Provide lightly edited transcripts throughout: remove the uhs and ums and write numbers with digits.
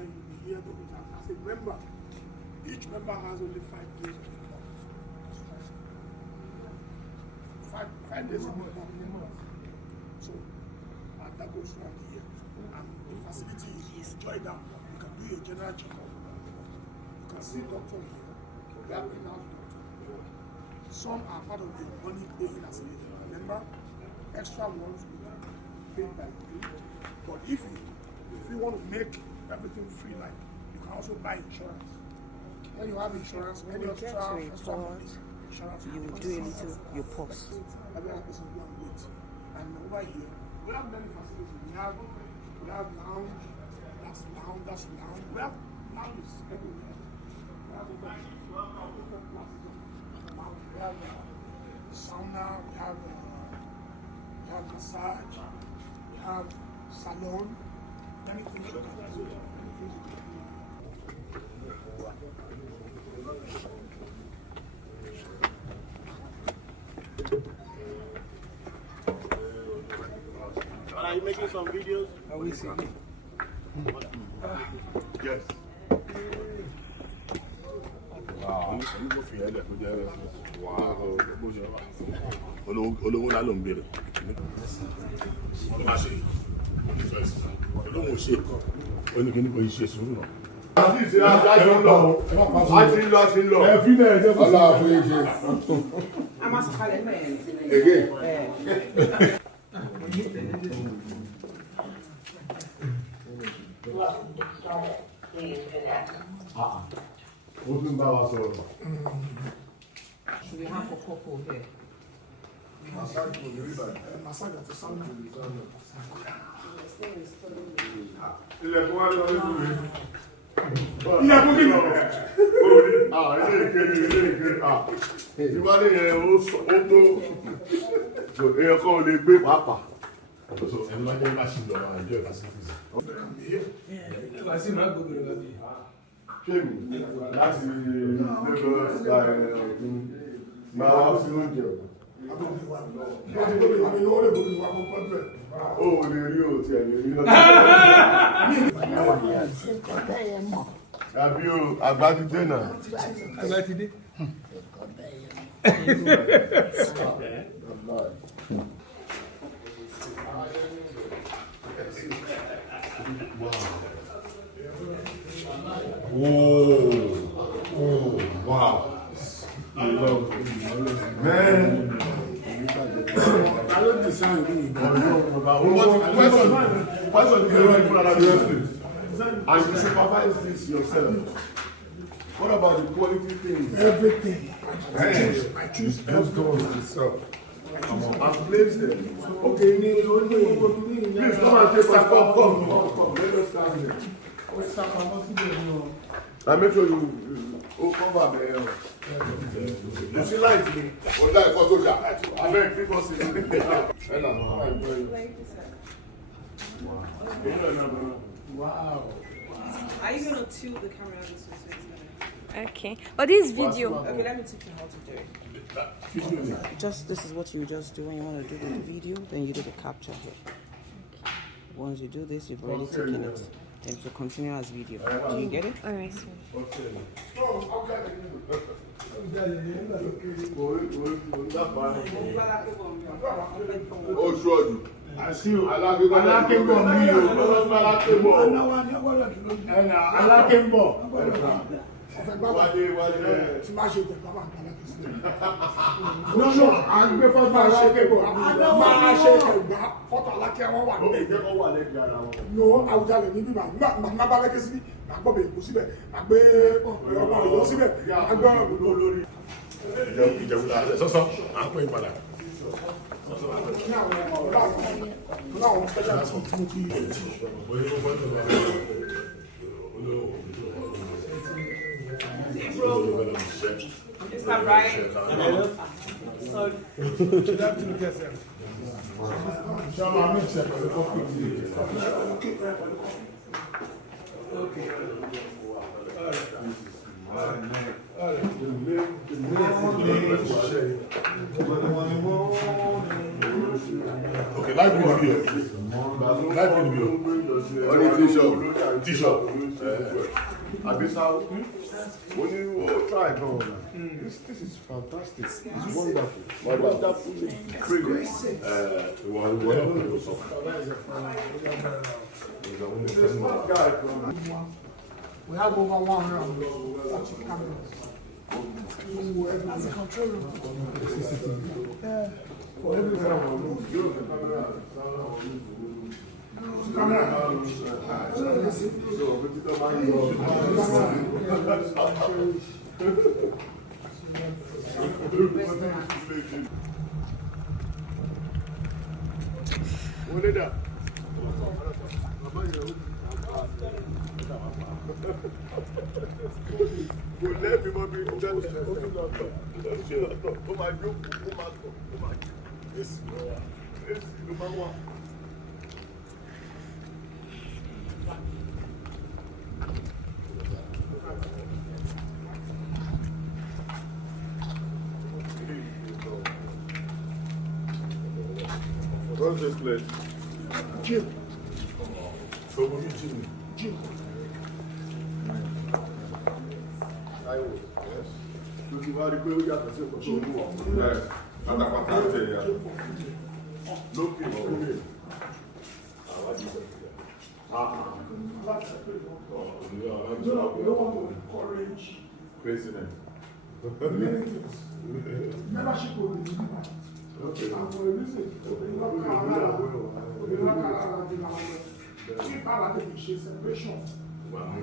then you'll be here to as a member. Each member has only 5 days of the month. 5 days of the month. So, and that goes throughout the year. And the facility is joined down. You can do your general checkup. You can see doctor here. We have in-house doctor. Some are part of the money paying as a member. Extra ones will be paid by you. But if you want to make everything free, like you can also buy insurance. When you have insurance, when you extra money, insurance, you will do a little, you pause. Every other person will wait. And over here, we have many facilities. We have lounge, that's lounge. We have lounges everywhere. We have different classes. We have sauna, we have massage, we have salon, many things you can do. Are you making some videos? Are we seeing? Yes. Wow. Olówó ńlá ló ń bèrè. Ó máa ṣe olówó ṣe oníkíní kò ṣe sùúrù náà. Àti ìṣe àti ń lọ. Àti ń lọ. Ẹ fi náà ẹ jẹ́ kó sí. Ọlọ́run fún yín ṣe. A máa sọ̀kalẹ̀ mẹ́rin. Again. Ó tún bá wa sọ̀rọ̀. We have a couple here. Massage àti sauna. Ilẹ̀kùn wá lọ nínú rẹ̀. Ilẹ̀kùn kí ni? Ilé ìkéde. Ìwádìí yẹn ó tó èèyàn kan ò lè gbé pàápàá. Ẹni máa jẹ́ máṣí lọ àwọn ìjọ ìfàsífìsì. Ìfàsí máa gbogbo rẹ̀ lábẹ́. Ṣé mi láti Lagos máa wá sí oúnjẹ ọ̀gá? Ó lè rí òtí ẹ̀ lè rí lọ́dún. Àbí o, àgbà ti dé náà. Àgbà ti dé. Wow. Man. I don't design and you supervise this yourself. What about the quality things? everything. I choose everything. And place them. Okay, please come and take us. Come. Let us stand there. And make sure you cover the you see light me. Or like Photoshop. I beg people see Wow. Are you going to tilt the camera this way? Okay. But this video. Okay, let me teach you how to do it. Just this is what you just do when you want to do the video, then you do the capture here. Once you do this, you've already taken it. Then to continue as video. Do you get it? Alright. Oh, sure. I see you. I like it. Is that right? So, Okay, live video. Live video. Only fish up. T-shirt. At this house, when you try it, this is fantastic. It's wonderful. Wonderful. Crazy. We have over 140 cameras. That's a control room. Yeah. For every What is that? Kò lẹ́bi mọ́ bí jẹ́ ó máa jókòó ó máa tọ̀ ó máa èsì ló máa wà. What's this place? Gym. So what you gym? Gym. Yes. Because you've already put out the simple to yes. And that's what I'm saying. Look at it. You don't want to encourage President. membership will be given. Okay. And for a reason, if I take a separation,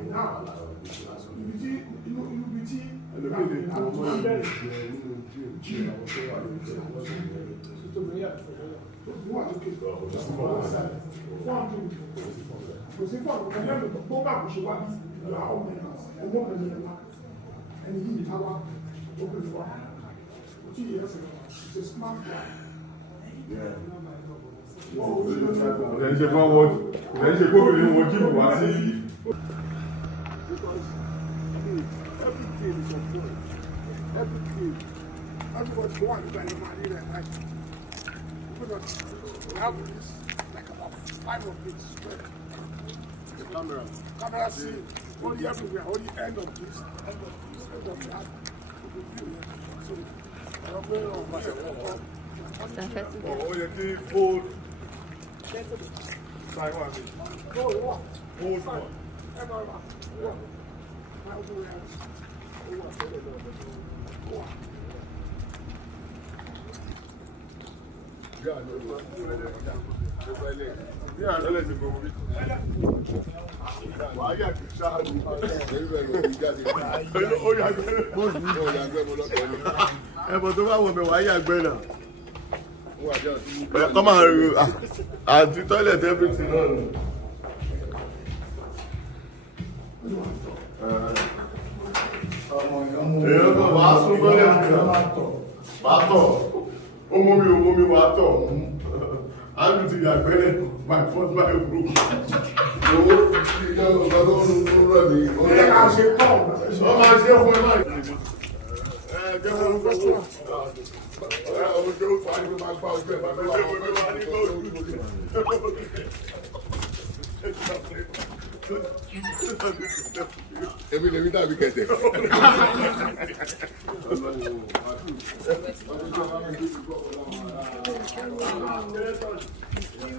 now, it's a smart guy. Yeah. Then she go watch. Then she go really watch you watch it. Because everything is a joy. Everything. Everybody wants to buy the money like we have this like about 5 of this spread. The camera see only everywhere, only end of this, end of this, end of that. So I'm going on my Oh, you keep food. Taiwan. Food one. Yeah, no, let's go. Why are you shouting? But tó bá wọ̀ mí wàá yàgbẹ́ náà. Come on, at the toilet, everything on. Wàá sún mọ́lẹ̀ nìkan. Wàá tọ̀. Ó mú mi wàá tọ̀. Àlù ti yàgbẹ́ lẹ̀, my first my group. Owó ti yẹ ọ̀gá tó ń rọ̀ mí. Ó máa ṣe fún ẹ náà. Jẹ́ wọ́n ń gbọ́. Èmi lèmi dàbí kẹ̀tẹ̀.